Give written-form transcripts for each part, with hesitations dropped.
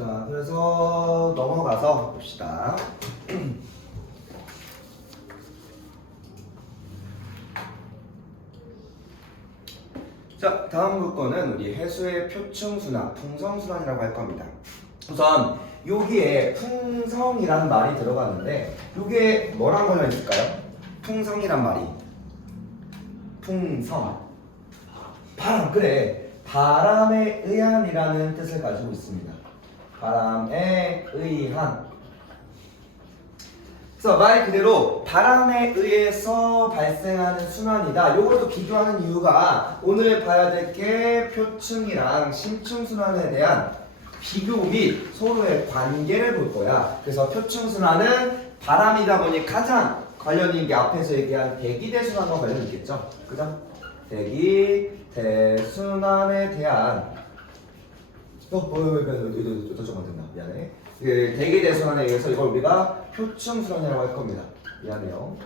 자, 그래서 넘어가서 봅시다. 자, 다음 물건은 우리 해수의 표층순환, 풍성순환이라고 할 겁니다. 우선 여기에 풍성이란 말이 들어가는데 이게 뭐랑 걸려 있을까요? 풍성이란 말이 풍성 바람, 그래, 바람에 의한이라는 뜻을 가지고 있습니다. 바람에 의한. 그래서 말 그대로 바람에 의해서 발생하는 순환이다. 요것도 비교하는 이유가 오늘 봐야 될 게 표층이랑 심층순환에 대한 비교 및 서로의 관계를 볼 거야. 그래서 표층순환은 바람이다 보니 가장 관련 있는 게 앞에서 얘기한 대기대순환과 관련이 있겠죠. 그죠? 대기대순환에 대한 잠깐만 된다. 미안해. 그 대기대순환에 의해서 이걸 우리가 표층순환이라고 할 겁니다. 미안해요.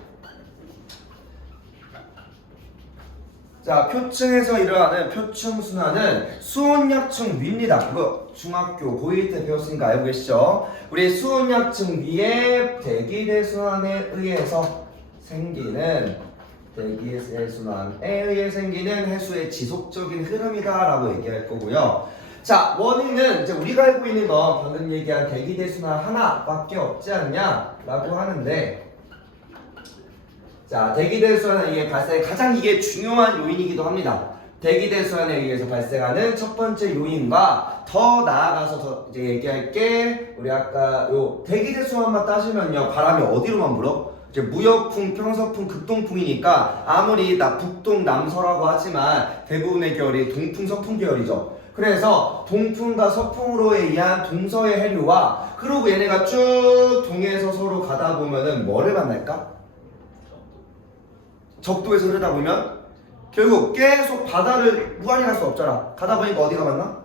자, 표층에서 일어나는 표층순환은 수온약층 위입니다. 그거 중학교 고1 때 배웠으니까 알고 계시죠? 우리 수온약층 위에 대기대순환에 의해서 생기는 대기대순환에 의해 생기는 해수의 지속적인 흐름이다라고 얘기할 거고요. 자, 원인은 이제 우리가 알고 있는 건 방금 얘기한 대기대순환 하나밖에 없지 않냐라고 하는데, 자, 대기대순환에 의해 발생 가장 이게 중요한 요인이기도 합니다. 대기대순환에 의해서 발생하는 첫 번째 요인과 더 나아가서 더 이제 얘기할 게 우리 아까 요 대기대순환만 따지면요, 바람이 어디로만 불어? 이제 무역풍, 평서풍, 극동풍이니까 아무리 북동, 남서라고 하지만 대부분의 계열이 동풍, 서풍 계열이죠. 그래서 동풍과 서풍으로 의한 동서의 해류와, 그리고 얘네가 쭉 동해에서 서로 가다 보면은 뭐를 만날까? 적도에서 흐르다 보면 결국 계속 바다를 무한히 갈 수 없잖아. 가다 보니까 어디가 만나?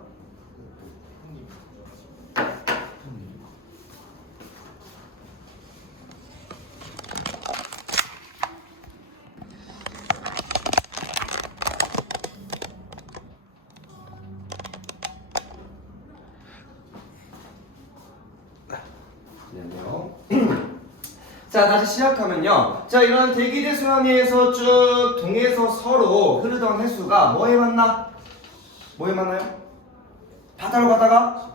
자, 다시 시작하면요. 자, 이런 대기대순환에서 쭉 동해에서 서로 흐르던 해수가 뭐에 만나? 뭐에 만나요? 바다로 가다가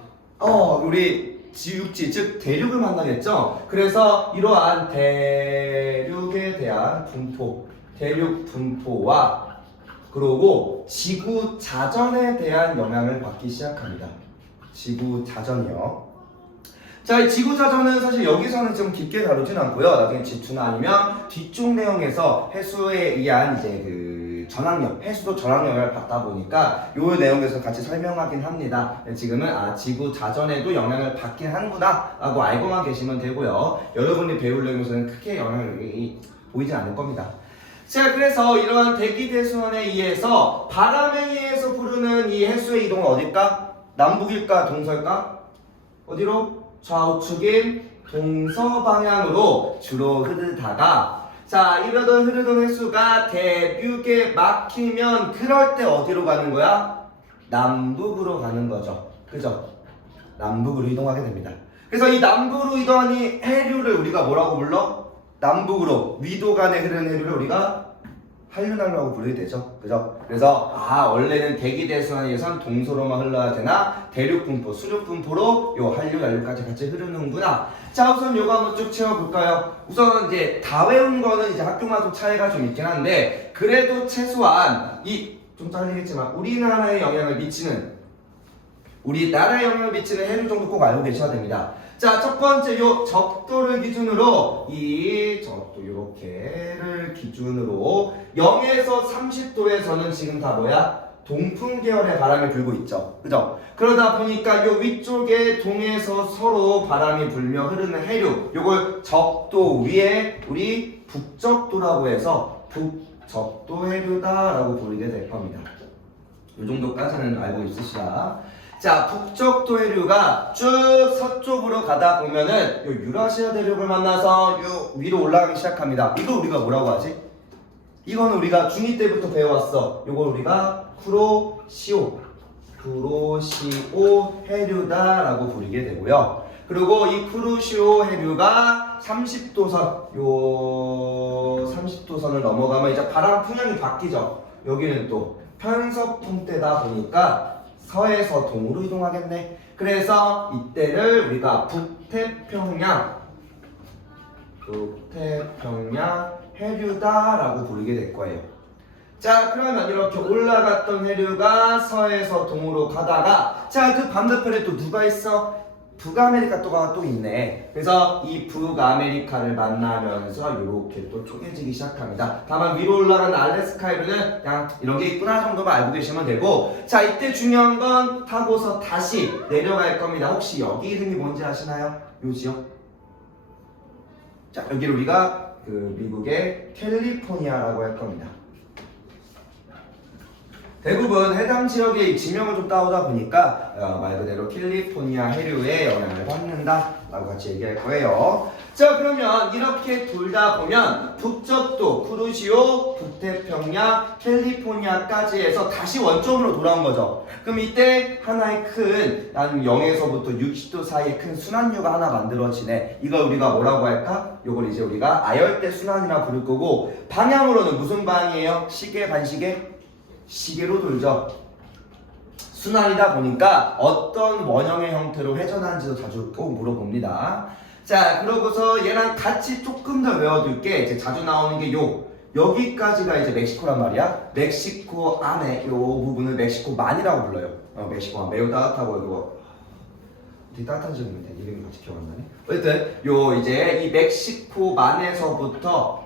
우리 지육지, 즉 대륙을 만나겠죠. 그래서 이러한 대륙에 대한 분포, 대륙 분포와 그리고 지구 자전에 대한 영향을 받기 시작합니다. 지구 자전이요. 자, 이 지구자전은 사실 여기서는 좀 깊게 다루진 않고요. 나중에 집투나 아니면 뒤쪽 내용에서 해수에 의한 이제 그 전항력, 해수도 전항력을 받다 보니까 요 내용에서 같이 설명하긴 합니다. 지금은 지구자전에도 영향을 받긴 하는구나 라고 알고만 계시면 되고요. 여러분이 배울 내용에서는 크게 영향이 보이지 않을 겁니다. 자, 그래서 이러한 대기대순환에 의해서 바람에 의해서 부르는 이 해수의 이동은 어딜까? 남북일까? 동서일까? 어디로? 좌우측인 동서 방향으로 주로 흐르다가, 자, 이러던 흐르던 해수가 대륙에 막히면 그럴 때 어디로 가는 거야? 남북으로 가는 거죠. 그죠? 남북으로 이동하게 됩니다. 그래서 이 남북으로 이동한 이 해류를 우리가 뭐라고 불러? 남북으로 위도 간에 흐르는 해류를 우리가 한류난로라고 부르게 되죠. 그죠? 그래서 원래는 대기대순환에 의해선 동서로만 흘러야 되나 대륙 분포, 수륙 분포로 요 한류, 난류까지 같이 흐르는구나. 자, 우선 요거 한번 쭉 채워볼까요? 우선 이제 다 외운 거는 이제 학교마다 좀 차이가 좀 있긴 한데, 그래도 최소한 좀 잘리겠지만 우리나라에 영향을 미치는 해류 정도 꼭 알고 계셔야 됩니다. 자, 첫 번째 요 적도를 기준으로 이 적도 요렇게를 기준으로 0에서 30도에서는 지금 다 뭐야? 동풍 계열의 바람이 불고 있죠. 그죠? 그러다 보니까 요 위쪽에 동에서 서로 바람이 불며 흐르는 해류, 요걸 적도 위에 우리 북적도라고 해서 북적도 해류다라고 부르게 될 겁니다. 요 정도까지는 알고 있으시라. 자, 북적도 해류가 쭉 서쪽으로 가다 보면은 요 유라시아 대륙을 만나서 요 위로 올라가기 시작합니다. 이거 우리가 뭐라고 하지? 이거는 우리가 중2 때부터 배워왔어. 요걸 우리가 쿠로시오 쿠로시오 해류다라고 부르게 되고요. 그리고 이 쿠로시오 해류가 30도선, 요 30도선을 넘어가면 이제 바람 풍향이 바뀌죠. 여기는 또 편서풍대다 보니까 서에서 동으로 이동하겠네. 그래서 이때를 우리가 북태평양 해류다라고 부르게 될 거예요. 자, 그러면 이렇게 올라갔던 해류가 서에서 동으로 가다가, 자, 그 반대편에 또 누가 있어? 북아메리카가 또 있네. 그래서 이 북아메리카를 만나면서 이렇게 또 쪼개지기 시작합니다. 다만 위로 올라가는 알래스카 해류는 그냥 이런 게 있구나 정도만 알고 계시면 되고, 자, 이때 중요한 건 타고서 다시 내려갈 겁니다. 혹시 여기 이름이 뭔지 아시나요? 요 지역? 자, 여기를 우리가 그 미국의 캘리포니아라고 할 겁니다. 대부분 해당 지역의 지명을 좀 따오다 보니까 말 그대로 캘리포니아 해류에 영향을 받는다 라고 같이 얘기할 거예요. 자, 그러면 이렇게 돌다 보면 북적도, 쿠로시오, 북태평양, 캘리포니아까지 해서 다시 원점으로 돌아온 거죠. 그럼 이때 하나의 큰, 한 0에서부터 60도 사이에 큰 순환류가 하나 만들어지네. 이걸 우리가 뭐라고 할까? 이걸 이제 우리가 아열대 순환이라 부를 거고, 방향으로는 무슨 방향이에요? 시계, 반시계? 시계로 돌죠. 순환이다 보니까 어떤 원형의 형태로 회전하는지도 자주 꼭 물어봅니다. 자, 그러고서 얘랑 같이 조금 더 외워둘게. 이제 자주 나오는 게 여기까지가 이제 멕시코란 말이야. 멕시코 안에 요 부분을 멕시코만이라고 불러요. 멕시코만 매우 따뜻하고 이거 되게 따뜻한 지역인데 이름이 같이 기억 안 나네. 어쨌든 요 이제 이 멕시코만에서부터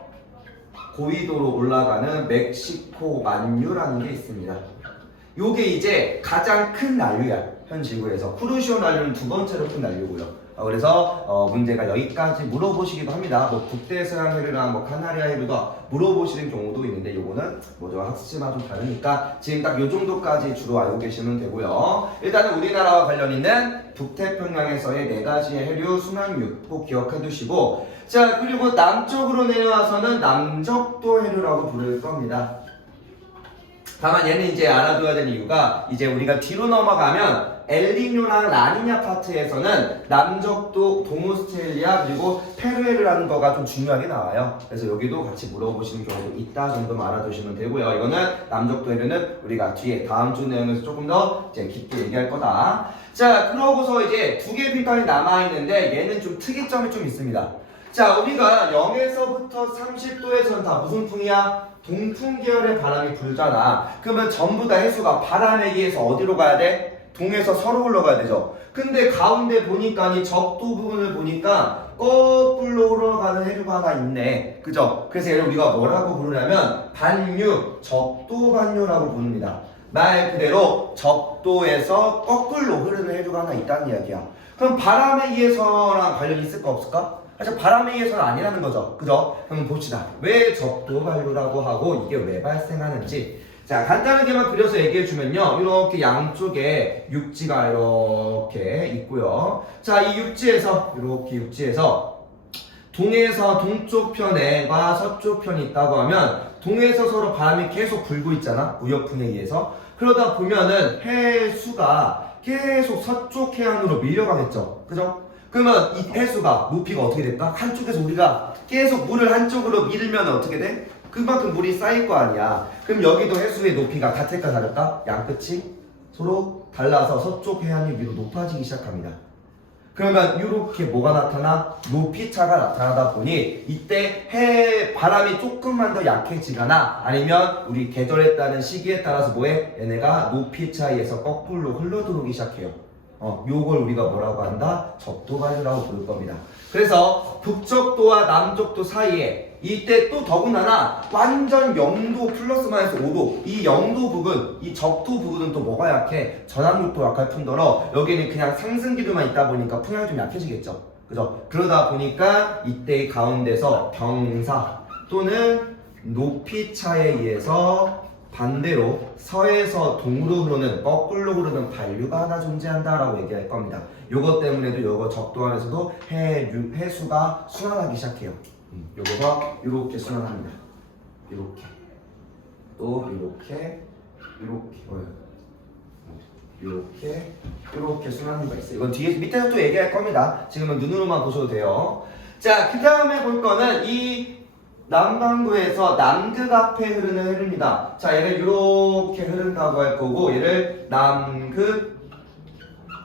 고위도로 올라가는 멕시코만류라는 게 있습니다. 요게 이제 가장 큰 난류야, 현 지구에서. 쿠로시오 난류는 두 번째로 큰 난류고요. 그래서 문제가 여기까지 물어보시기도 합니다. 뭐 북대서양 해류랑 뭐 카나리아 해류도 물어보시는 경우도 있는데, 요거는 뭐죠, 학습지만 좀 다르니까 지금 딱 요 정도까지 주로 알고 계시면 되고요. 일단은 우리나라와 관련 있는 북태평양에서의 4가지의 해류 순환류 꼭 기억해 두시고, 자, 그리고 남쪽으로 내려와서는 남적도 해류라고 부를 겁니다. 다만 얘는 이제 알아둬야 되는 이유가, 이제 우리가 뒤로 넘어가면 엘니뇨랑 라니냐 파트에서는 남적도, 동오스트레일리아, 그리고 페루에르라는 거가 좀 중요하게 나와요. 그래서 여기도 같이 물어보시는 경우도 있다 정도만 알아두시면 되고요. 이거는 남적도 해류는 우리가 뒤에 다음 주 내용에서 조금 더 이제 깊게 얘기할 거다. 자, 그러고서 이제 두 개의 빈칸이 남아있는데 얘는 좀 특이점이 좀 있습니다. 자, 우리가 0에서부터 30도에서는 다 무슨 풍이야? 동풍 계열의 바람이 불잖아. 그러면 전부 다 해수가 바람에 의해서 어디로 가야 돼? 동에서 서로 흘러가야 되죠. 근데 가운데 보니까 이 적도 부분을 보니까 거꾸로 흘러가는 해류가 하나 있네. 그죠? 그래서 얘를 우리가 뭐라고 부르냐면 반류, 적도 반류라고 부릅니다. 말 그대로 적도에서 거꾸로 흐르는 해류가 하나 있다는 이야기야. 그럼 바람에 의해서랑 관련이 있을까 없을까? 사실 바람에 의해서는 아니라는 거죠. 그죠? 그럼 봅시다. 왜 적도 반류라고 하고 이게 왜 발생하는지. 자, 간단하게만 그려서 얘기해주면요. 이렇게 양쪽에 육지가 이렇게 있고요. 자, 이 육지에서, 이렇게 육지에서 동에서 동쪽 편과 서쪽 편이 있다고 하면 동에서 서로 바람이 계속 불고 있잖아. 우역풍에 의해서. 그러다 보면은 해수가 계속 서쪽 해안으로 밀려가겠죠. 그죠? 그러면 이 해수가 높이가 어떻게 될까? 한쪽에서 우리가 계속 물을 한쪽으로 밀면 어떻게 돼? 그만큼 물이 쌓일 거 아니야. 그럼 여기도 해수의 높이가 같을까 다를까? 양끝이 서로 달라서 서쪽 해안이 위로 높아지기 시작합니다. 그러면 이렇게 뭐가 나타나? 높이차가 나타나다 보니 이때 바람이 조금만 더 약해지거나 아니면 우리 계절에 따른 시기에 따라서 뭐해? 얘네가 높이차에 의해서 거꾸로 흘러들어오기 시작해요. 요걸 우리가 뭐라고 한다? 적도반류라고 부를 겁니다. 그래서 북적도와 남적도 사이에 이때 또 더군다나 완전 0도 플러스 마이너스 5도 이 0도 부분, 이 적도 부분은 또 뭐가 약해? 전압력도 약할 뿐더러 여기는 그냥 상승기류만 있다 보니까 풍향이 좀 약해지겠죠. 그죠? 그러다 보니까 이때 가운데서 경사 또는 높이차에 의해서 반대로 서에서 동으로 흐르는 거꾸로 흐르는 반류가 하나 존재한다라고 얘기할 겁니다. 요것 때문에도 요거 적도 안에서도 해수가 순환하기 시작해요. 요거가 이렇게 순환합니다. 이렇게 또 이렇게 이렇게 순환류가 있어요. 이건 뒤에 밑에서 또 얘기할 겁니다. 지금은 눈으로만 보셔도 돼요. 자, 그 다음에 볼 거는 이 남반구에서 남극 앞에 흐르는 해류입니다. 자, 얘를 이렇게 흐른다고 할 거고, 얘를 남극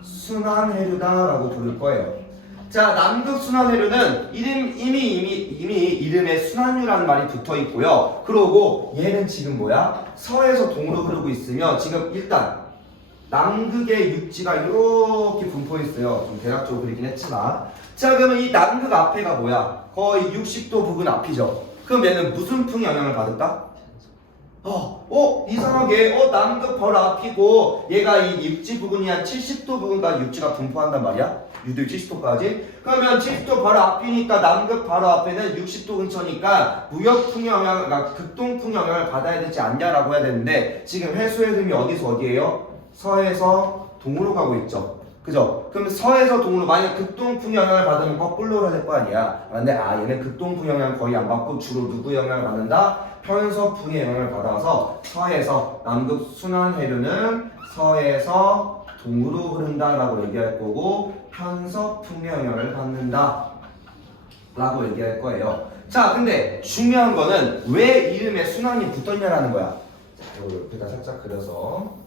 순환해류다라고 부를 거예요. 자, 남극 순환해류는 이미 이름에 순환류라는 말이 붙어 있고요. 그리고 얘는 지금 뭐야? 서에서 동으로 흐르고 있으며 지금 일단 남극의 육지가 이렇게 분포해 있어요. 좀 대략적으로 그리긴 했지만. 자, 그러면 이 남극 앞에가 뭐야? 거의 60도 부근 앞이죠. 그럼 얘는 무슨 풍 영향을 받을까? 이상하게 남극 바로 앞이고 얘가 이 육지 부근이 한 70도 부근까지 육지가 분포한단 말이야. 유도 70도까지. 그러면 70도 바로 앞이니까 남극 바로 앞에는 60도 근처니까 무역풍 영향, 그러니까 극동풍 영향을 받아야 되지 않냐라고 해야 되는데 지금 해수의 흐름이 어디서 어디예요? 서에서 동으로 가고 있죠. 그죠? 그럼 서에서 동으로 만약 극동풍 영향을 받으면 거꾸로 흐르야 될 거 아니야. 근데 얘는 극동풍 영향을 거의 안 받고 주로 누구 영향을 받는다? 편서풍의 영향을 받아서 서에서 남극 순환해류는 서에서 동으로 흐른다라고 얘기할 거고 편서풍의 영향을 받는다 라고 얘기할 거예요. 자, 근데 중요한 거는 왜 이름에 순환이 붙었냐라는 거야. 자, 이거 옆에다 살짝 그려서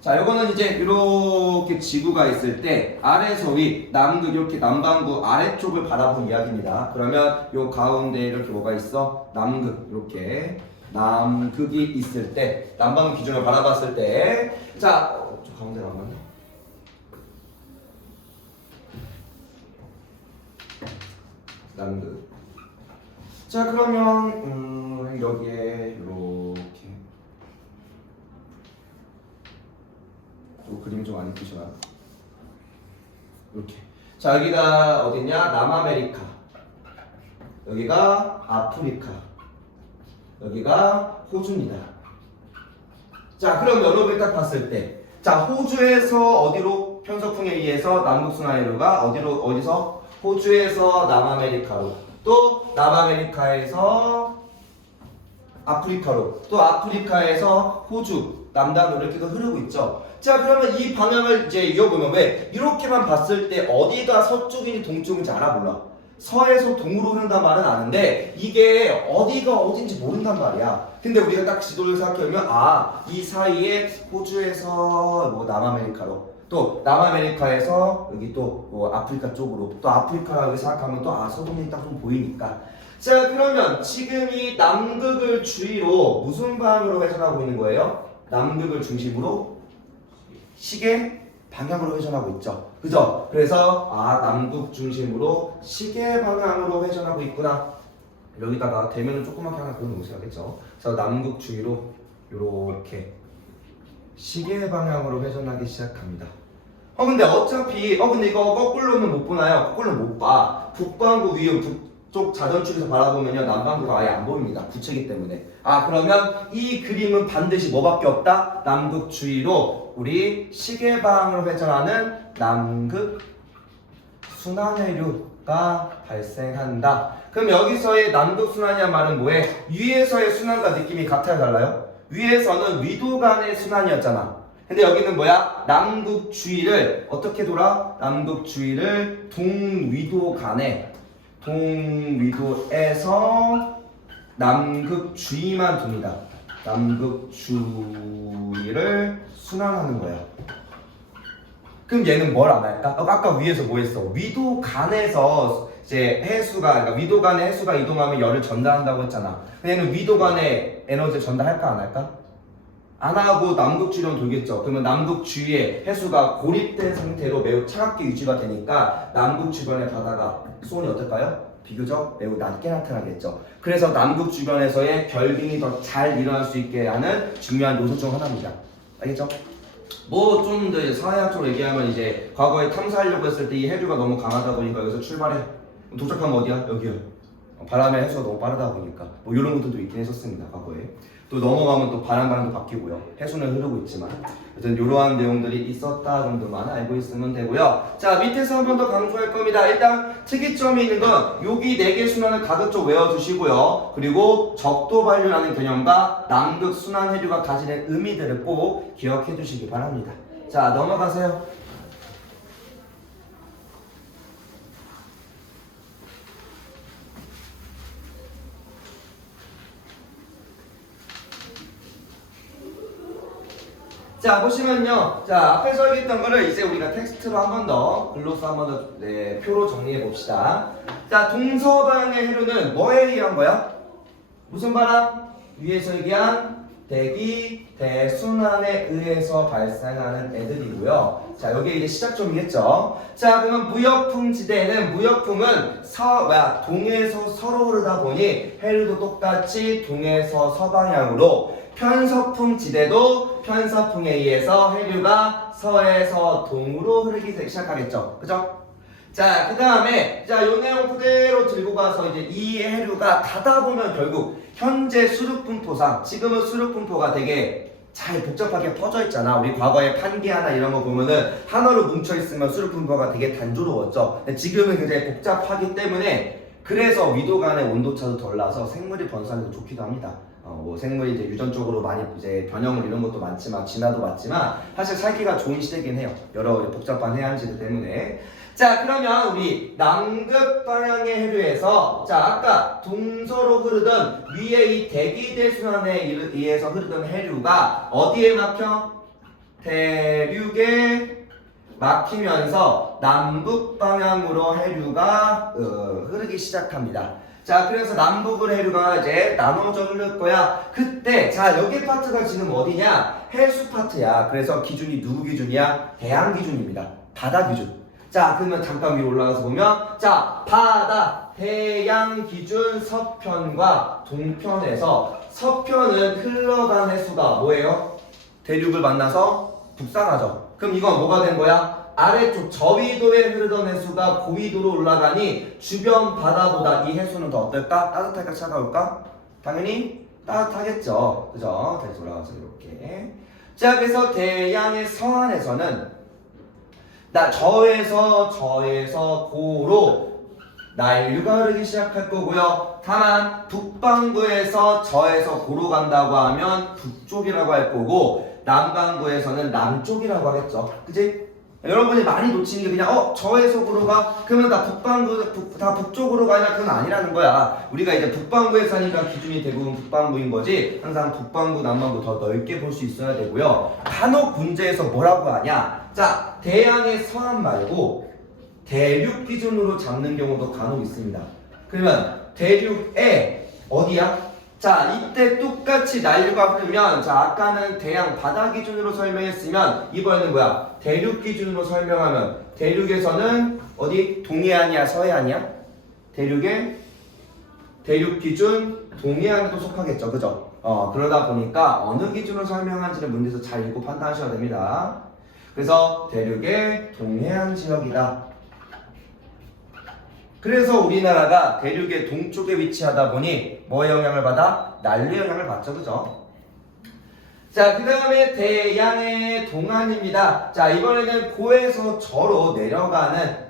자, 요거는 이제 이렇게 지구가 있을 때 아래에서 위, 남극 이렇게 남반구 아래쪽을 바라본 이야기입니다. 그러면 요 가운데 이렇게 뭐가 있어? 남극 이렇게 남극이 있을 때 남반구 기준을 바라봤을 때 자, 좀 가운데로 안 맞네. 남극. 자, 그러면 여기에 이렇게 그림이 좀 안 예쁘지만 이렇게. 자, 여기가 어디냐? 남아메리카, 여기가 아프리카, 여기가 호주입니다. 자, 그럼 여러분이 딱 봤을 때 자, 호주에서 어디로 편서풍에 의해서 남극순환해류가 어디서 호주에서 남아메리카로, 또 남아메리카에서 아프리카로, 또 아프리카에서 호주 남단으로 이렇게 흐르고 있죠. 자, 그러면 이 방향을 이제 이어보면 왜 이렇게만 봤을 때 어디가 서쪽인지 동쪽인지 알아 몰라? 서에서 동으로 흐른단 말은 아는데 이게 어디가 어딘지 모른단 말이야. 근데 우리가 딱 지도를 생각해보면 이 사이에 호주에서 뭐 남아메리카로, 또 남아메리카에서 여기 또 뭐 아프리카 쪽으로, 또 아프리카라고 생각하면 또 서동이 딱 좀 보이니까. 자, 그러면 지금 이 남극을 주위로 무슨 방향으로 회전하고 있는 거예요? 남극을 중심으로 시계 방향으로 회전하고 있죠. 그죠? 그래서 남극 중심으로 시계 방향으로 회전하고 있구나. 여기다가 대면을 조그맣게 하나 그려놓으셔야겠죠. 그래서 남극 주위로 이렇게 시계 방향으로 회전하기 시작합니다. 근데 어차피 근데 이거 거꾸로는 못 보나요? 거꾸로는 못 봐. 북반구 위에 북쪽 자전축에서 바라보면요 남반구가 아예 안 보입니다. 부채기 때문에. 그러면 이 그림은 반드시 뭐밖에 없다? 남극 주위로 우리 시계 방향으로 회전하는 남극 순환해류가 발생한다. 그럼 여기서의 남극 순환이란 말은 뭐해? 위에서의 순환과 느낌이 같아요, 달라요? 위에서는 위도 간의 순환이었잖아. 근데 여기는 뭐야? 남극 주위를 어떻게 돌아? 남극 주위를 동위도 간에, 동위도에서 남극 주위만 돕니다. 남극 주위를 순환하는 거야. 그럼 얘는 뭘 안 할까? 아까 위에서 뭐 했어? 위도 간에서 이제 해수가, 그러니까 위도 간의 해수가 이동하면 열을 전달한다고 했잖아. 얘는 위도 간의 에너지를 전달할까 안 할까? 안 하고 남극 주위로 돌겠죠. 그러면 남극 주위에 해수가 고립된 상태로 매우 차갑게 유지가 되니까 남극 주변의 바다가 수온이 어떨까요? 비교적 매우 낮게 나타나겠죠. 그래서 남극 주변에서의 결빙이 더 잘 일어날 수 있게 하는 중요한 요소 중 하나입니다. 알겠죠? 뭐 좀 더 사회학적으로 얘기하면 이제 과거에 탐사하려고 했을 때 이 해류가 너무 강하다 보니까 여기서 출발해. 도착하면 어디야? 여기야. 바람의 해수가 너무 빠르다 보니까 뭐 이런 것들도 있긴 했었습니다. 과거에. 또 넘어가면 또 바람도 바뀌고요. 해수는 흐르고 있지만 어쨌든 이러한 내용들이 있었다 정도만 알고 있으면 되고요. 자, 밑에서 한 번 더 강조할 겁니다. 일단 특이점이 있는 건 여기 4개 순환을 가급적 외워두시고요. 그리고 적도 반류라는 개념과 남극 순환 해류가 가지는 의미들을 꼭 기억해 두시기 바랍니다. 자, 넘어가세요. 자, 보시면요. 자, 앞에 써 있던 거를 이제 우리가 텍스트로 한 번 더, 글로스 한 번 더, 네, 표로 정리해 봅시다. 자, 동서방향의 해류는 뭐에 의한 거야? 무슨 바람? 위에서 얘기한 대기, 대순환에 의해서 발생하는 애들이고요. 자, 여기 이제 시작점이겠죠. 자, 그러면 무역풍 지대에는 무역풍은 동에서 서로 흐르다 보니 해류도 똑같이 동에서 서방향으로 편서풍 지대도 편서풍에 의해서 해류가 서에서 동으로 흐르기 시작하겠죠. 그죠? 자, 그 다음에 자, 요 내용 그대로 들고 가서 이제 이 해류가 가다 보면 결국 현재 수륙분포상 지금은 수륙분포가 되게 잘 복잡하게 퍼져 있잖아. 우리 과거에 판기하나 이런 거 보면은 하나로 뭉쳐 있으면 수륙분포가 되게 단조로웠죠. 근데 지금은 굉장히 복잡하기 때문에 그래서 위도 간의 온도차도 덜 나서 생물이 번성하기도 좋기도 합니다. 뭐 생물이 이제 유전적으로 많이 이제 변형을 이런 것도 많지만 진화도 많지만 사실 살기가 좋은 시대긴 해요. 여러 복잡한 해안지들 때문에. 자, 그러면 우리 남극 방향의 해류에서 자, 아까 동서로 흐르던 위에 이 대기대순환에 의해서 흐르던 해류가 어디에 막혀? 대륙에 막히면서 남북 방향으로 해류가 흐르기 시작합니다. 자, 그래서 남북으로 해류가 이제 나눠져 흐를 거야. 그때 자, 여기 파트가 지금 어디냐? 해수 파트야. 그래서 기준이 누구 기준이야? 대양 기준입니다. 바다 기준. 자, 그러면 잠깐 위로 올라가서 보면 자, 바다, 대양 기준 서편과 동편에서 서편은 흘러간 해수가 뭐예요? 대륙을 만나서 북상하죠. 그럼 이건 뭐가 된 거야? 아래쪽 저위도에 흐르던 해수가 고위도로 올라가니 주변 바다보다 이 해수는 더 어떨까? 따뜻할까? 차가울까? 당연히 따뜻하겠죠. 그죠? 다시 돌아가서 이렇게. 자, 그래서 대양의 서안에서는 저에서 고로 난류가 흐르기 시작할 거고요. 다만 북반구에서 저에서 고로 간다고 하면 북쪽이라고 할 거고 남반구에서는 남쪽이라고 하겠죠. 그치? 여러분이 많이 놓치는 게 그냥 저에서 고로가 그러면 다 다 북쪽으로 가냐? 그건 아니라는 거야. 우리가 이제 북반구에서 하니까 기준이 대부분 북반구인 거지 항상 북반구 남반구 더 넓게 볼 수 있어야 되고요. 간혹 문제에서 뭐라고 하냐? 자, 대양의 서안 말고 대륙 기준으로 잡는 경우도 간혹 있습니다. 그러면 대륙에 어디야? 자, 이때 똑같이 난류가 흐르면 자, 아까는 대양 바다 기준으로 설명했으면 이번에는 뭐야? 대륙 기준으로 설명하면 대륙에서는 어디? 동해안이야? 서해안이야? 대륙 기준 동해안에도 속하겠죠. 그죠? 그러다 보니까 어느 기준으로 설명한지를 문제에서 잘 읽고 판단하셔야 됩니다. 그래서 대륙의 동해안 지역이다. 그래서 우리나라가 대륙의 동쪽에 위치하다 보니 뭐의 영향을 받아? 난류 영향을 받죠. 그죠? 자, 그 다음에 대양의 동안입니다. 자, 이번에는 고에서 저로 내려가는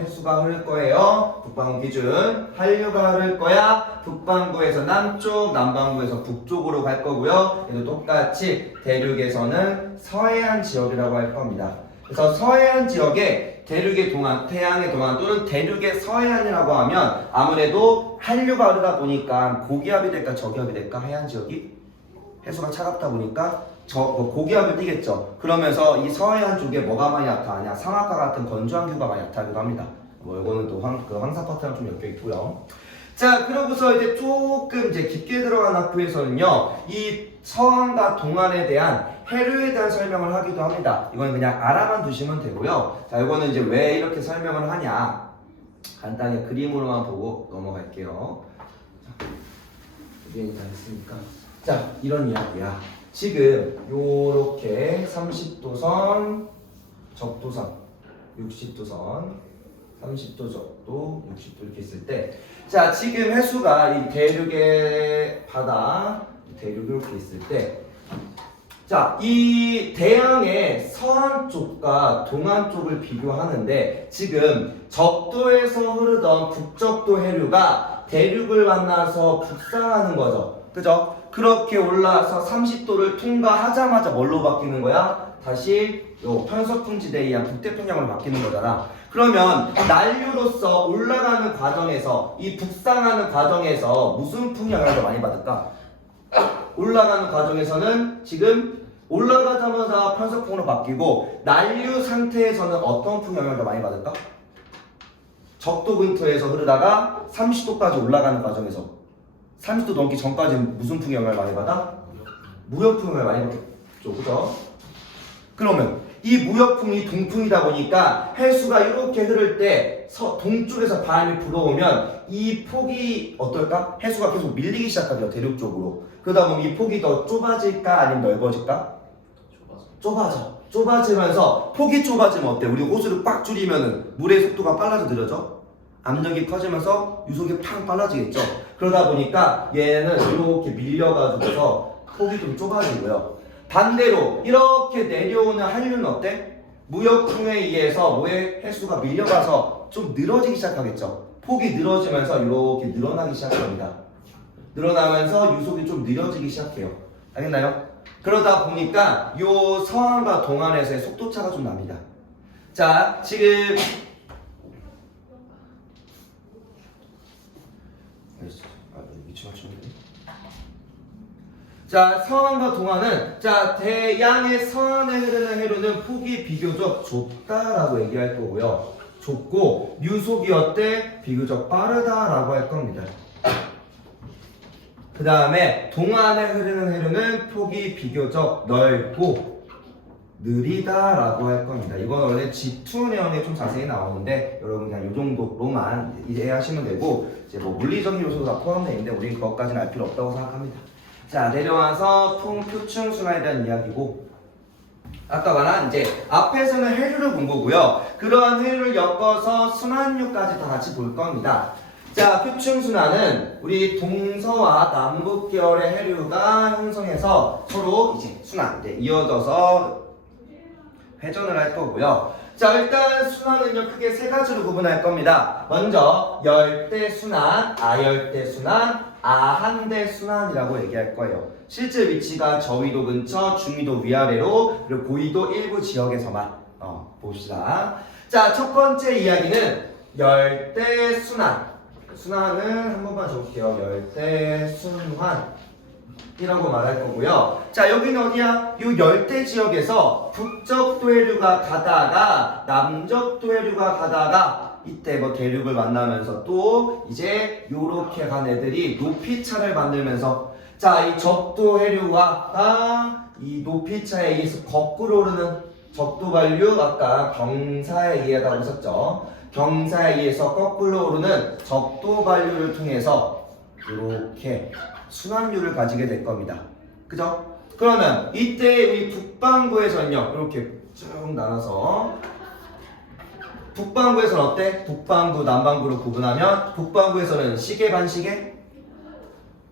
해수가 흐를 거예요. 북반구 기준. 한류가 흐를 거야. 북반구에서 남쪽, 남반구에서 북쪽으로 갈 거고요. 그래도 똑같이 대륙에서는 서해안 지역이라고 할 겁니다. 그래서 서해안 지역에 대륙의 동안, 태양의 동안 또는 대륙의 서해안이라고 하면 아무래도 한류가 흐르다 보니까 고기압이 될까 저기압이 될까? 해안 지역이 해수가 차갑다 보니까 고기압을 띠겠죠. 그러면서 이 서해안 쪽에 뭐가 많이 나타나냐? 상하과 같은 건조한 규가 많이 나타나기도 합니다. 뭐 이거는 또 황사 파트랑 좀 엮여 있고요. 자, 그러고서 이제 조금 이제 깊게 들어간 학부에서는요, 이 서안과 동안에 대한 해류에 대한 설명을 하기도 합니다. 이건 그냥 알아만 두시면 되고요. 자, 이거는 이제 왜 이렇게 설명을 하냐? 간단히 그림으로만 보고 넘어갈게요. 자, 이해가 됐습니까? 자, 이런 이야기야. 지금 요렇게 30도선, 적도선, 60도선, 30도 적도 60도 이렇게 있을 때, 자 지금 해수가 이 대륙의 바다, 대륙이 이렇게 있을 때, 자 이 대양의 서안 쪽과 동안 쪽을 비교하는데, 지금 적도에서 흐르던 북적도 해류가 대륙을 만나서 북상하는 거죠. 그죠? 그렇게 올라와서 30도를 통과하자마자 뭘로 바뀌는 거야? 다시 요 편서풍지대에 의한 북태평양으로 바뀌는 거잖아. 그러면 난류로서 올라가는 과정에서, 이 북상하는 과정에서 무슨 풍향을 더 많이 받을까? 올라가는 과정에서는 지금 올라가자마자 편서풍으로 바뀌고, 난류 상태에서는 어떤 풍향을 더 많이 받을까? 적도 근처에서 흐르다가 30도까지 올라가는 과정에서 30도 넘기 전까지는 무슨 풍향을 많이 받아? 무역풍을 많이 받겠죠. 그죠? 그러면 이 무역풍이 동풍이다 보니까 해수가 이렇게 흐를 때 동쪽에서 바람이 불어오면 이 폭이 어떨까? 해수가 계속 밀리기 시작하죠. 대륙 쪽으로. 그러다 보면 이 폭이 더 좁아질까 아니면 넓어질까? 좁아져. 좁아지면서 폭이 좁아지면 어때? 우리 호수를 빡 줄이면은 물의 속도가 빨라져 느려져? 압력이 커지면서 유속이 팡 빨라지겠죠. 그러다 보니까 얘는 이렇게 밀려가지고서 폭이 좀 좁아지고요. 반대로 이렇게 내려오는 한류는 어때? 무역풍에 의해서 뭐의 해수가 밀려가서 좀 늘어지기 시작하겠죠. 폭이 늘어지면서 이렇게 늘어나기 시작합니다. 늘어나면서 유속이 좀 느려지기 시작해요. 알겠나요? 그러다 보니까 요 서안과 동안에서의 속도차가 좀 납니다. 자, 지금 자, 서안과 동안은, 자 대양의 서안에 흐르는 해류는 폭이 비교적 좁다라고 얘기할 거고요. 좁고 유속이 어때? 비교적 빠르다라고 할 겁니다. 그 다음에 동안에 흐르는 해류는 폭이 비교적 넓고 느리다라고 할 겁니다. 이건 원래 G2 내용에 좀 자세히 나오는데 여러분 그냥 이 정도로만 이해하시면 되고, 이제 뭐 물리적인 요소도 다 포함되어 있는데 우리는 그것까지는 알 필요 없다고 생각합니다. 자, 내려와서 풍표층 순환에 대한 이야기고, 아까 말한 이제 앞에서는 해류를 본 거고요. 그러한 해류를 엮어서 순환류까지 다 같이 볼 겁니다. 자, 표층순환은 우리 동서와 남북 계열의 해류가 형성해서 서로 이제 순환, 이제 이어져서 회전을 할 거고요. 자, 일단 순환은요 크게 세 가지로 구분할 겁니다. 먼저 열대순환, 아열대순환, 아한대순환이라고 얘기할 거예요. 실제 위치가 저위도 근처, 중위도 위아래로, 그리고 고위도 일부 지역에서만 봅시다. 자, 첫 번째 이야기는 열대순환. 순환은 한 번만 적을게요. 열대순환이라고 말할 거고요. 자, 여기는 어디야? 이 열대 지역에서 북적도 해류가 가다가 남적도 해류가 가다가 이때 뭐 대륙을 만나면서 또 이제 요렇게 간 애들이 높이차를 만들면서, 자, 이 적도 해류가 이 높이차에 의해서 거꾸로 오르는 적도 반류, 아까 경사에 의하다고 했었죠. 경사에 의해서 거꾸로 오르는 적도 반류를 통해서 이렇게 순환류를 가지게 될 겁니다. 그죠? 그러면 이때 우리 북반구에서는요 이렇게 쭉 나눠서, 북반구에서는 어때? 북반구, 남반구로 구분하면 북반구에서는 시계, 반시계?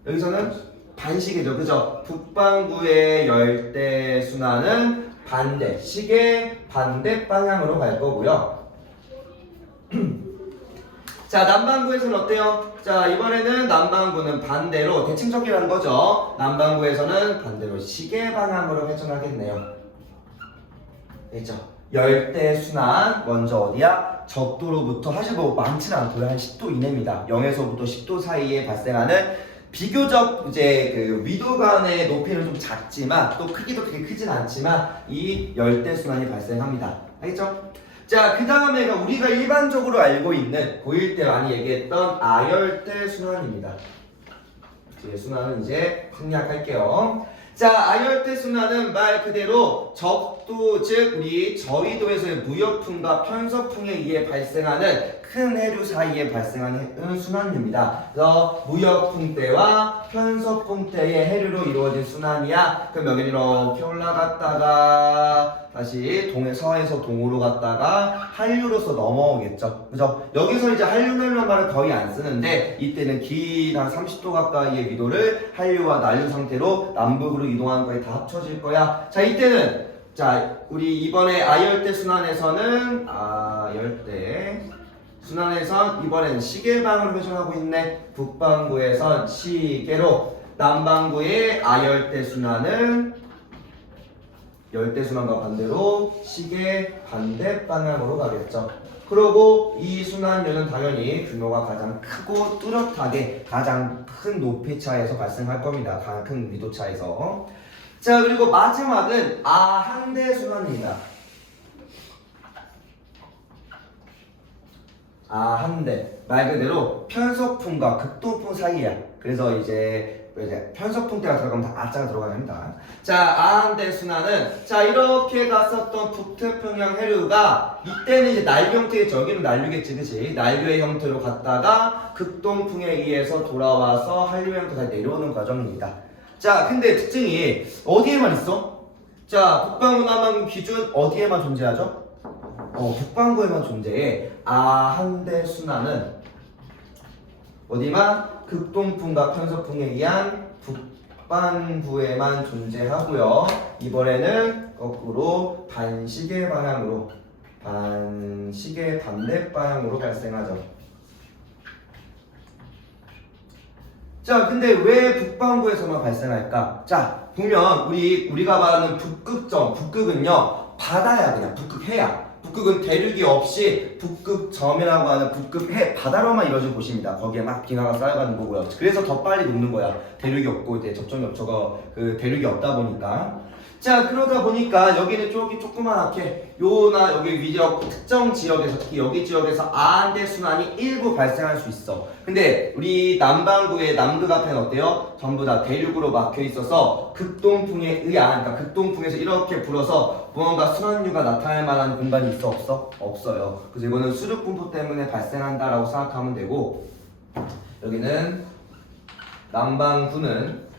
여기서는 반시계죠. 그죠? 북반구의 열대순환은 반대, 시계 반대 방향으로 갈 거고요. 자, 남반구에서는 어때요? 자, 이번에는 남반구는 반대로 대칭적이라는 거죠. 남반구에서는 반대로 시계 방향으로 회전하겠네요. 됐죠? 열대순환 먼저 어디야? 적도로부터, 사실 뭐 많지는 않고요. 한 10도 이내입니다. 0에서부터 10도 사이에 발생하는 비교적 이제 그 위도 간의 높이는 좀 작지만 또 크기도 그렇게 크진 않지만 이 열대순환이 발생합니다. 알겠죠? 자, 그 다음에가 우리가 일반적으로 알고 있는 고1 때 많이 얘기했던 아열대순환입니다. 뒤에 순환은 이제 생략할게요. 자, 아열대순환은 말 그대로 적도, 즉 우리 저위도에서의 무역풍과 편서풍에 의해 발생하는 큰 해류 사이에 발생하는 순환류입니다. 그래서 무역풍 때와 편서풍대의 해류로 이루어진 순환이야. 그럼 여기는 이렇게 올라갔다가 다시 서에서 동으로 갔다가 한류로서 넘어오겠죠. 그죠? 여기서 이제 한류라는 말을 거의 안 쓰는데 이때는 긴 한 30도 가까이의 위도를 한류와 난류 상태로 남북으로 이동하는 거에 다 합쳐질 거야. 자, 이때는 자, 우리 이번에 아열대 순환에서는 이번엔 시계방으로 회전하고 있네. 북반구에선 시계로, 남반구의 아열대 순환은 열대 순환과 반대로 시계 반대 방향으로 가겠죠. 그리고 이 순환류는 당연히 규모가 가장 크고 뚜렷하게 가장 큰 높이 차에서 발생할 겁니다. 가장 큰 위도 차에서. 자, 그리고 마지막은 아한대 순환입니다. 아한대 말 그대로 편서풍과 극동풍 사이야. 그래서 이제 편서풍대가 들어가면 다 아자가 들어가야 합니다. 자, 아한대 순환은 자 이렇게 갔었던 북태평양 해류가 이때는 이제 난류 형태겠죠. 여기는 난류겠지, 그치? 난류의 형태로 갔다가 극동풍에 의해서 돌아와서 한류 형태가 내려오는 과정입니다. 자, 근데 특징이 어디에만 있어? 자, 북반구 남반구 기준 어디에만 존재하죠? 북반구에만 존재해. 아한대 순환은 어디만? 극동풍과 편서풍에 의한 북반구에만 존재하고요. 이번에는 거꾸로 반시계 방향으로, 반시계 반대 방향으로 발생하죠. 자, 근데 왜 북반구에서만 발생할까? 자, 보면 우리가 말하는 북극점, 북극은요 바다야. 그냥 북극해야. 북극은 대륙이 없이 북극점이라고 하는 북극해 바다로만 이루어진 곳입니다. 거기에 막 빙하가 쌓여가는 거고요. 그래서 더 빨리 녹는 거야. 대륙이 없고 이제 접점이 그 대륙이 없다 보니까. 자, 그러다 보니까 여기는 조그맣게 요나 여기 위적 특정 지역에서, 특히 여기 지역에서 아한대 순환이 일부 발생할 수 있어. 근데 우리 남반구의 남극 앞에는 어때요? 전부 다 대륙으로 막혀 있어서 극동풍에 의한, 그러니까 극동풍에서 이렇게 불어서 무언가 순환류가 나타날 만한 공간이 있어? 없어? 없어요. 그래서 이거는 수륙분포 때문에 발생한다라고 생각하면 되고, 여기는 남반구는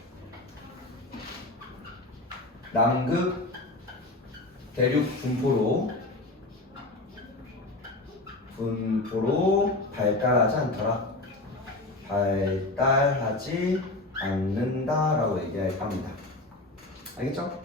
남극 대륙 분포로 발달하지 않는다라고 얘기할 겁니다. 알겠죠?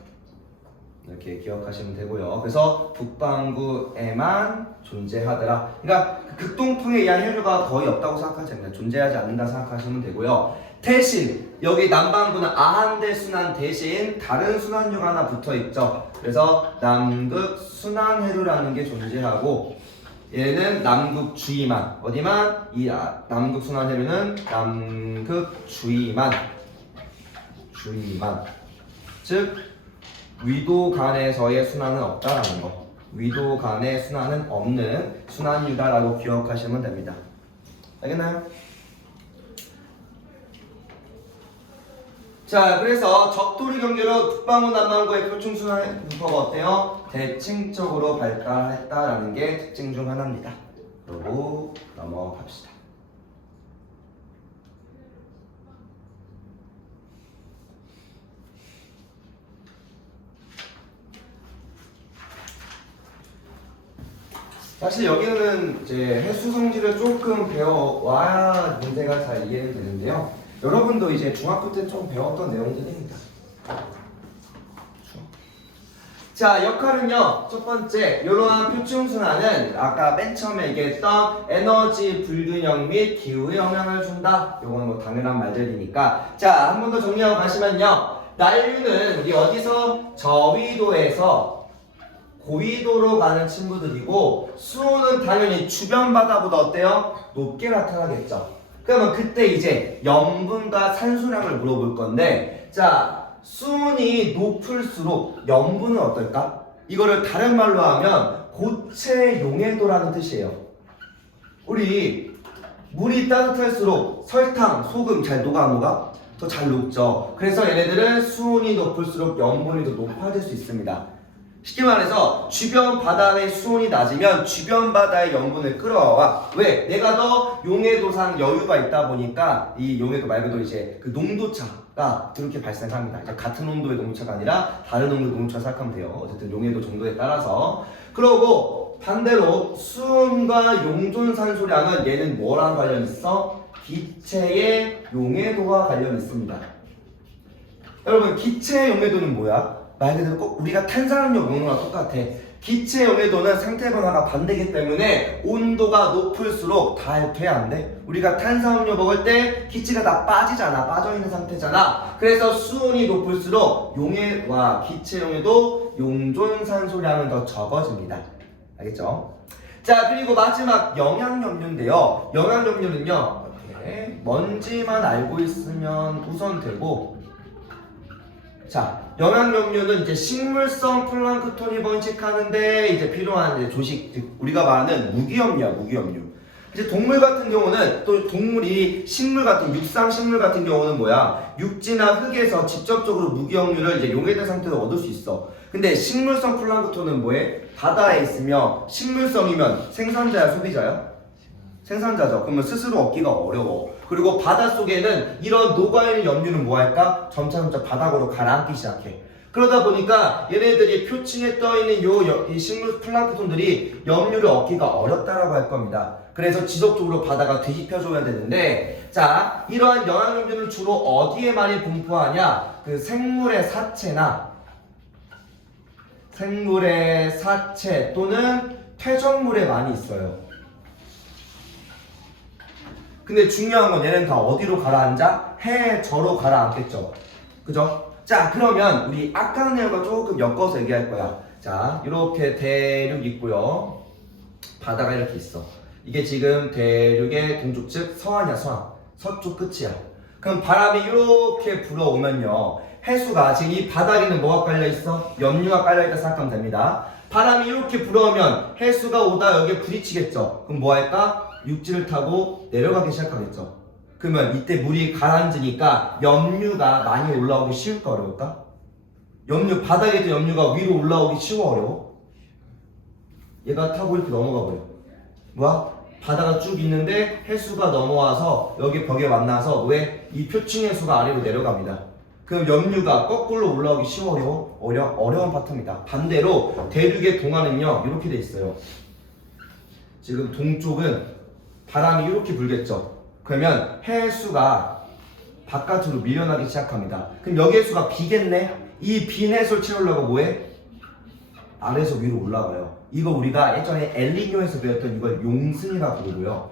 이렇게 기억하시면 되고요. 그래서 북반구에만 존재하더라. 그러니까 극동풍에 의한 해류가 거의 없다고 생각하지 않나요? 존재하지 않는다 생각하시면 되고요. 대신 여기 남반구는 아한대 순환 대신 다른 순환류가 하나 붙어있죠. 그래서 남극 순환해류라는 게 존재하고, 얘는 남극 주위만, 어디만? 이 남극 순환해류는 남극 주위만, 즉 위도 간에서의 순환은 없다라는 거. 위도 간의 순환은 없는 순환류다라고 기억하시면 됩니다. 알겠나요? 자, 그래서 적도리 경계로 북반구 남반구의 표충순환 분포가 어때요? 대칭적으로 발달했다라는 게 특징 중 하나입니다. 그리고 넘어갑시다. 사실 여기는 이제 해수 성질을 조금 배워와야 문제가 잘 이해는 되는데요. 여러분도 이제 중학교 때 좀 배웠던 내용들입니다. 자, 역할은요. 첫 번째, 이러한 표충순환은 아까 맨 처음에 얘기했던 에너지 불균형 및 기후에 영향을 준다. 요건 뭐 당연한 말들이니까. 자, 한 번 더 정리하고 가시면요. 난류는 우리 어디서 저위도에서 고위도로 가는 친구들이고, 수온은 당연히 주변 바다보다 어때요? 높게 나타나겠죠. 그러면 그때 이제 염분과 산소량을 물어볼 건데, 자, 수온이 높을수록 염분은 어떨까? 이거를 다른 말로 하면 고체 용해도라는 뜻이에요. 우리 물이 따뜻할수록 설탕, 소금 잘 녹아 안 녹아? 더 잘 녹죠. 그래서 얘네들은 수온이 높을수록 염분이 더 높아질 수 있습니다. 쉽게 말해서 주변 바다의 수온이 낮으면 주변 바다의 염분을 끌어와. 왜? 내가 더 용해도상 여유가 있다 보니까 이 용해도 말 그대로 이제 그 농도차가 그렇게 발생합니다. 이제 같은 온도의 농도차가 아니라 다른 온도의 농도차 생각하면 돼요. 어쨌든 용해도 정도에 따라서. 그러고 반대로 수온과 용존산소량은 얘는 뭐랑 관련 있어? 기체의 용해도와 관련 있습니다. 여러분 기체의 용해도는 뭐야? 말 그대로 꼭 우리가 탄산음료 먹는 거랑 똑같아. 기체 용해도는 상태 변화가 반대이기 때문에 온도가 높을수록 다 돼 안 돼? 우리가 탄산음료 먹을 때 기체가 다 빠지잖아. 빠져있는 상태잖아. 그래서 수온이 높을수록 용해와 기체 용해도 용존산소량은 더 적어집니다. 알겠죠? 자, 그리고 마지막 영양염류인데요. 영양염류는요 이렇게 먼지만 알고 있으면 우선 되고, 자, 영양염류는 이제 식물성 플랑크톤이 번식하는데 이제 필요한 이제 조식, 즉 우리가 말하는 무기염류야, 무기염류. 이제 동물 같은 경우는 또 동물이 식물 같은 육상 식물 같은 경우는 뭐야? 육지나 흙에서 직접적으로 무기염류를 이제 용해된 상태로 얻을 수 있어. 근데 식물성 플랑크톤은 뭐해? 바다에 있으며 식물성이면 생산자야, 소비자야? 생산자죠. 그러면 스스로 얻기가 어려워. 그리고 바닷속에는 이런 녹아있는 염류는 뭐할까? 점차 바닥으로 가라앉기 시작해. 그러다 보니까 얘네들이 표층에 떠있는 이 식물 플랑크톤들이 염류를 얻기가 어렵다라고 할 겁니다. 그래서 지속적으로 바다가 뒤집혀줘야 되는데, 자, 이러한 영양염류는 주로 어디에 많이 분포하냐? 그 생물의 사체 또는 퇴적물에 많이 있어요. 근데 중요한 건 얘는 다 어디로 가라앉아? 해저로 가라앉겠죠. 그죠? 자, 그러면 우리 아까 내용과 조금 엮어서 얘기할 거야. 자, 이렇게 대륙 있고요. 바다가 이렇게 있어. 이게 지금 대륙의 동쪽 즉 서안이야, 서안. 서쪽 끝이야. 그럼 바람이 이렇게 불어오면요. 해수가 지금 이 바닥에는 뭐가 깔려있어? 염류가 깔려있다 생각하면 됩니다. 바람이 이렇게 불어오면 해수가 오다 여기에 부딪히겠죠. 그럼 뭐 할까? 육지를 타고 내려가기 시작하겠죠. 그러면 이때 물이 가라앉으니까 염류가 많이 올라오기 쉬울까 어려울까? 바닥에 있던 염류가 위로 올라오기 쉬워 어려워? 얘가 타고 이렇게 넘어가 버려. 뭐야? 바다가 쭉 있는데 해수가 넘어와서 여기 벽에 만나서 왜? 이 표층 해수가 아래로 내려갑니다. 그럼 염류가 거꾸로 올라오기 쉬워 어려운 파트입니다. 반대로 대륙의 동안은요 이렇게 돼 있어요. 지금 동쪽은 바람이 이렇게 불겠죠. 그러면 해수가 바깥으로 밀려나기 시작합니다. 그럼 여기 해수가 비겠네? 이 빈 해수를 채우려고 뭐해? 아래에서 위로 올라가요. 이거 우리가 예전에 엘니뇨에서 배웠던 이걸 용승이라고 부르고요.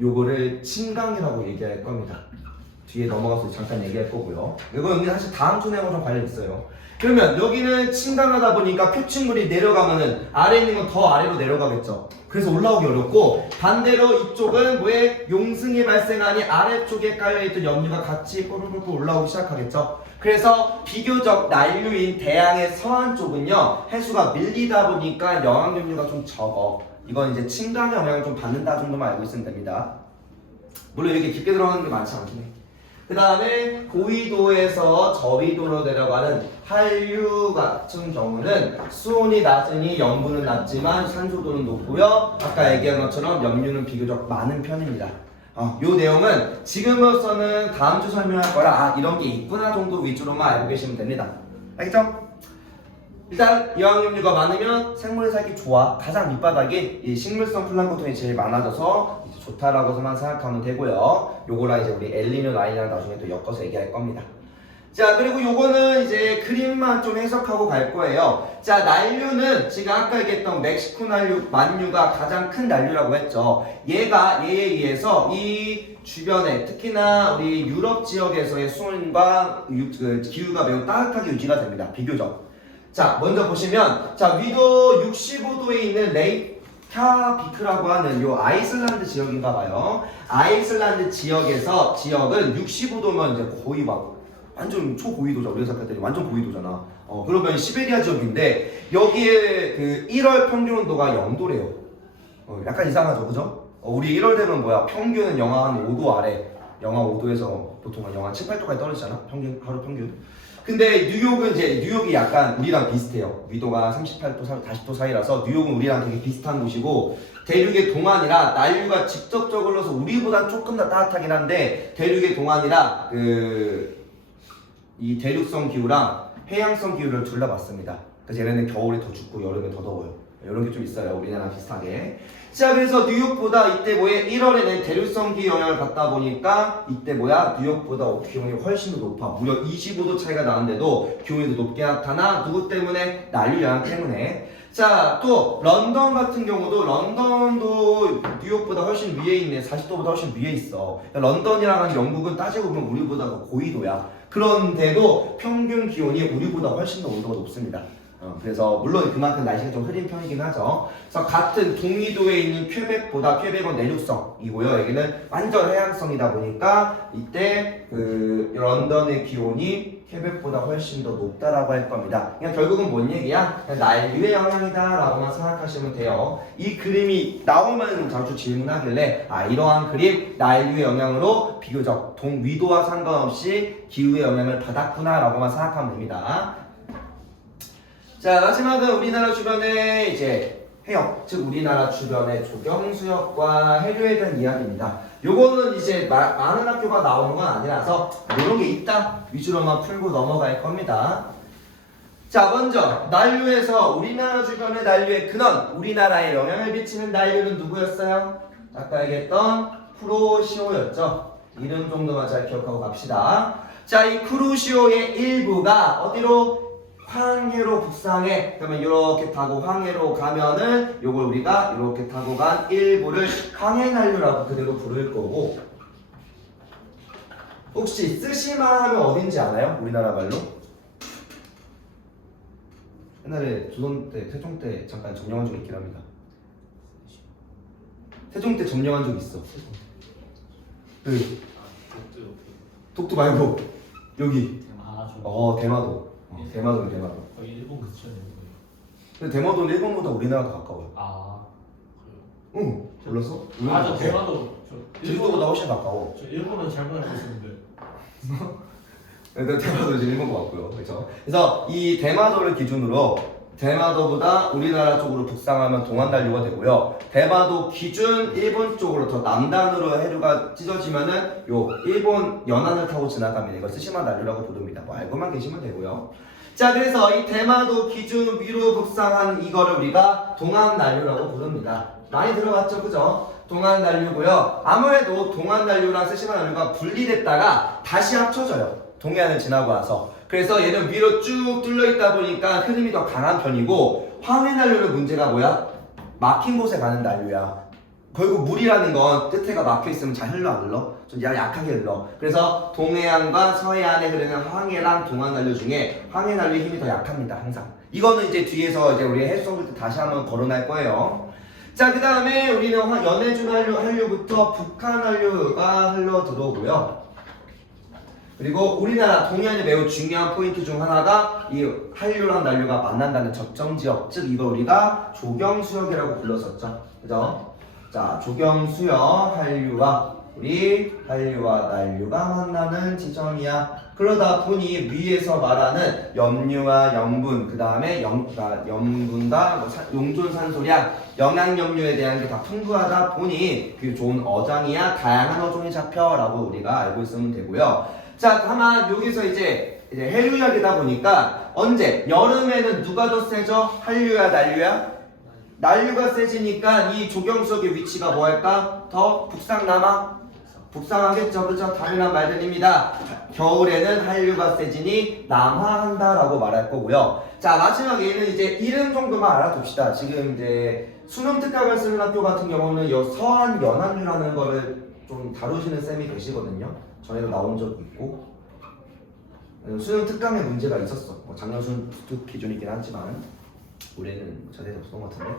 요거를 침강이라고 얘기할 겁니다. 뒤에 넘어가서 잠깐 얘기할 거고요. 이거 사실 다음 주 내용과 좀 관련 있어요. 그러면 여기는 침강하다 보니까 표층물이 내려가면은 아래에 있는 건 더 아래로 내려가겠죠. 그래서 올라오기 어렵고, 반대로 이쪽은 뭐에 용승이 발생하니 아래쪽에 깔려있던 염류가 같이 뽀르르 올라오기 시작하겠죠. 그래서 비교적 난류인 대양의 서안 쪽은요 해수가 밀리다 보니까 영양염류가 좀 적어. 이건 이제 침강의 영향을 좀 받는다 정도만 알고 있으면 됩니다. 물론 이렇게 깊게 들어가는 게 많지 않긴 해. 그 다음에 고위도에서 저위도로 내려가는 한류 같은 경우는 수온이 낮으니 염분은 낮지만 산소도는 높고요. 아까 얘기한 것처럼 염류는 비교적 많은 편입니다. 요 내용은 지금으로서는 다음 주 설명할 거라 이런 게 있구나 정도 위주로만 알고 계시면 됩니다. 알겠죠? 일단 영양염류가 많으면 생물이 살기 좋아. 가장 밑바닥이 이 식물성 플랑크톤이 제일 많아져서 이제 좋다라고만 생각하면 되고요. 요거랑 이제 우리 엘니뇨 라인이랑 나중에 또 엮어서 얘기할 겁니다. 자, 그리고 요거는 이제 그림만 좀 해석하고 갈 거예요. 자, 난류는 제가 아까 얘기했던 멕시코 난류, 만류가 가장 큰 난류라고 했죠. 얘에 의해서 이 주변에 특히나 우리 유럽 지역에서의 수온과 기후가 매우 따뜻하게 유지가 됩니다. 비교적. 자, 먼저 보시면, 자, 위도 65도에 있는 레이캬비크라고 하는 요 아이슬란드 지역인가 봐요. 아이슬란드 지역은 65도면 이제 거의 막 완전 초고위도죠. 우리가 생각할 때 완전 고위도잖아. 그러면 시베리아 지역인데 여기에 그 1월 평균 온도가 0도래요. 약간 이상하죠, 그죠? 우리 1월 되면 뭐야? 평균은 영하 한 5도 아래, 영하 5도에서 보통 한 영하 7, 8도까지 떨어지잖아. 하루 평균. 근데 뉴욕은 이제 뉴욕이 약간 우리랑 비슷해요. 위도가 38도, 40도 사이라서 뉴욕은 우리랑 되게 비슷한 곳이고 대륙의 동안이라 난류가 직접적으로 흘러서 우리보다 조금 더 따뜻하긴 한데 대륙의 동안이라 이 대륙성 기후랑 해양성 기후를 둘러봤습니다. 그래서 얘네는 겨울에 더 춥고 여름에 더 더워요. 이런 게 좀 있어요. 우리나라랑 비슷하게. 자, 그래서 뉴욕보다 이때 1월에는 대륙성 기후 영향을 받다 보니까 이때 뉴욕보다 기온이 훨씬 더 높아. 무려 25도 차이가 나는데도 기온이 더 높게 나타나. 누구 때문에? 난류 영향 때문에. 자, 또 런던 같은 경우도 런던도 뉴욕보다 훨씬 위에 있네. 40도보다 훨씬 위에 있어. 런던이랑 영국은 따지고 보면 우리보다 더 고緯도야. 그런데도 평균 기온이 우리보다 훨씬 더 온도가 높습니다. 그래서 물론 그만큼 날씨가 좀 흐린 편이긴 하죠. 그래서 같은 동緯도에 있는 퀘벡은 내륙성이고요. 여기는 완전 해양성이다 보니까 이때 런던의 기온이 퀘벡보다 훨씬 더 높다라고 할 겁니다. 그냥 결국은 뭔 얘기야? 그냥 난류의 영향이다라고만 생각하시면 돼요. 이 그림이 나오면 자주 질문하길래 이러한 그림 난류의 영향으로 비교적 동위도와 상관없이 기후의 영향을 받았구나라고만 생각하면 됩니다. 자, 마지막은 우리나라 주변에 이제 해역, 즉 우리나라 주변의 조경수역과 해류에 대한 이야기입니다. 요거는 이제 많은 학교가 나오는 건 아니라서 이런 게 있다 위주로만 풀고 넘어갈 겁니다. 자, 먼저 난류에서 우리나라 주변의 난류의 근원, 우리나라에 영향을 미치는 난류는 누구였어요? 아까 얘기했던 쿠로시오였죠. 이름 정도만 잘 기억하고 갑시다. 자, 이 쿠로시오의 일부가 어디로? 황해로 북상해. 그러면 이렇게 타고 황해로 가면은 요걸 우리가 이렇게 타고 간 일부를 황해난류라고 그대로 부를 거고, 혹시 쓰시마 하면 어딘지 아나요? 우리나라 말로? 옛날에 조선 때, 세종 때 잠깐 점령한 적 있긴 합니다. 세종 때 점령한 적 있어. 독도 말고 여기. 대마도. 대마도는 대마도. 일본 그치였네. 근데 대마도는 일본보다 우리나라가 더 가까워요. 그래요? 응. 몰랐어? 저 대마도 제주도보다 훨씬 가까워. 저 일본은 잘못 알고 있었는데. 근데 대마도 이제 일본 것 같고요. 그렇죠? 그래서 이 대마도를 기준으로 대마도보다 우리나라 쪽으로 북상하면 동안난류가 되고요. 대마도 기준 일본 쪽으로 더 남단으로 해류가 찢어지면은 요 일본 연안을 타고 지나갑니다. 이걸 쓰시마 난류라고 부릅니다. 뭐 알고만 계시면 되고요. 자, 그래서 이 대마도 기준 위로 북상한 이거를 우리가 동안난류라고 부릅니다. 많이 들어봤죠, 그죠? 동안난류고요. 아무래도 동안난류랑 쓰시마 난류가 분리됐다가 다시 합쳐져요. 동해안을 지나고 와서. 그래서 얘는 위로 쭉 뚫려있다 보니까 흐름이 더 강한 편이고, 황해난류는 문제가 뭐야? 막힌 곳에 가는 난류야. 결국 물이라는 건 끝에가 막혀있으면 잘 흘러 안 흘러? 좀 약하게 흘러. 그래서 동해안과 서해안에 흐르는 황해랑 동안난류 중에 황해난류의 힘이 더 약합니다, 항상. 이거는 이제 뒤에서 이제 우리 해수성들 때 다시 한번 거론할 거예요. 자, 그 다음에 우리는 연해준 한류부터 북한 한류가 흘러 들어오고요. 그리고 우리나라 동해안이 매우 중요한 포인트 중 하나가 이 한류랑 난류가 만난다는 적정지역, 즉 이걸 우리가 조경수역이라고 불렀었죠. 그죠? 자, 조경수역 한류와 우리 한류와 난류가 만나는 지점이야. 그러다 보니 위에서 말하는 염류와 염분, 그 다음에 염분과 용존산소량, 영양염류에 대한 게 다 풍부하다 보니 그 좋은 어장이야 다양한 어종이 잡혀라고 우리가 알고 있으면 되고요. 자, 다만 여기서 이제 해류역이다 보니까 언제? 여름에는 누가 더 세죠? 한류야, 난류야? 난류가 세지니까 이 조경수역의 위치가 뭐할까? 더 북상남하? 북상하겠죠, 그죠? 당연한 말들입니다. 겨울에는 한류가 세지니 남하한다라고 말할 거고요. 자, 마지막에는 이제 이름 정도만 알아둡시다. 지금 이제 수능 특강을 쓰는 학교 같은 경우는 서한 연안류라는 거를 좀 다루시는 쌤이 계시거든요. 전에도 나온 적이 있고, 수능 특강에 문제가 있었어. 작년 수능 기준이긴 하지만 올해는 전에도 없었던 것 같은데.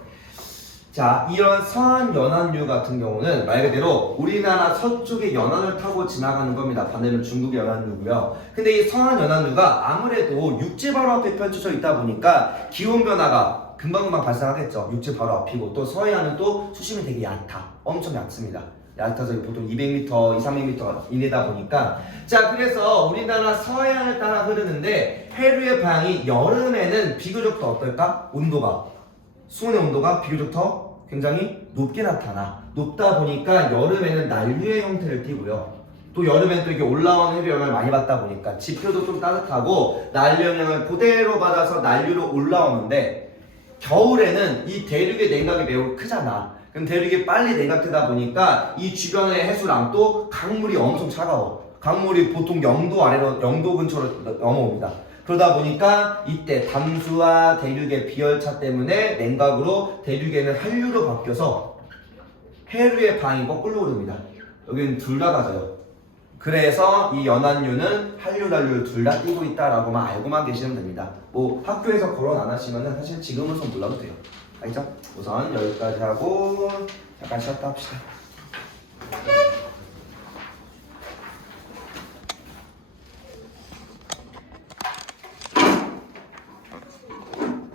자, 이런 서한 연안류 같은 경우는 말 그대로 우리나라 서쪽의 연안을 타고 지나가는 겁니다. 반대는 중국의 연안류고요. 근데 이 서한 연안류가 아무래도 육지 바로 앞에 펼쳐져 있다 보니까 기온 변화가 금방금방 발생하겠죠. 육지 바로 앞이고, 또 서해안은 또 수심이 되게 얕아. 엄청 얕습니다. 얕아서 보통 200m, 300m 이내다 보니까 자 그래서 우리나라 서해안을 따라 흐르는데 해류의 방이 여름에는 비교적 더 어떨까? 온도가 수온의 온도가 비교적 더 굉장히 높게 나타나. 높다 보니까 여름에는 난류의 형태를 띠고요. 또 여름엔 또 이게 올라온 해류 영향을 많이 받다 보니까 지표도 좀 따뜻하고 난류 영향을 그대로 받아서 난류로 올라오는데 겨울에는 이 대륙의 냉각이 매우 크잖아. 그럼 대륙이 빨리 냉각되다 보니까 이 주변의 해수랑도 강물이 엄청 차가워. 강물이 보통 0도 아래로 0도 근처로 넘어옵니다. 그러다 보니까 이때 담수와 대륙의 비열차 때문에 냉각으로 대륙에는 한류로 바뀌어서 해류의 방이 거꾸로 오릅니다. 여기는 둘 다 가져요. 그래서 이 연안류는 한류, 난류를 둘 다 띄고 있다라고만 알고만 계시면 됩니다. 뭐 학교에서 거론 안 하시면은 사실 지금은 좀 몰라도 돼요. 알죠? 우선 여기까지 하고 잠깐 쉬었다 합시다.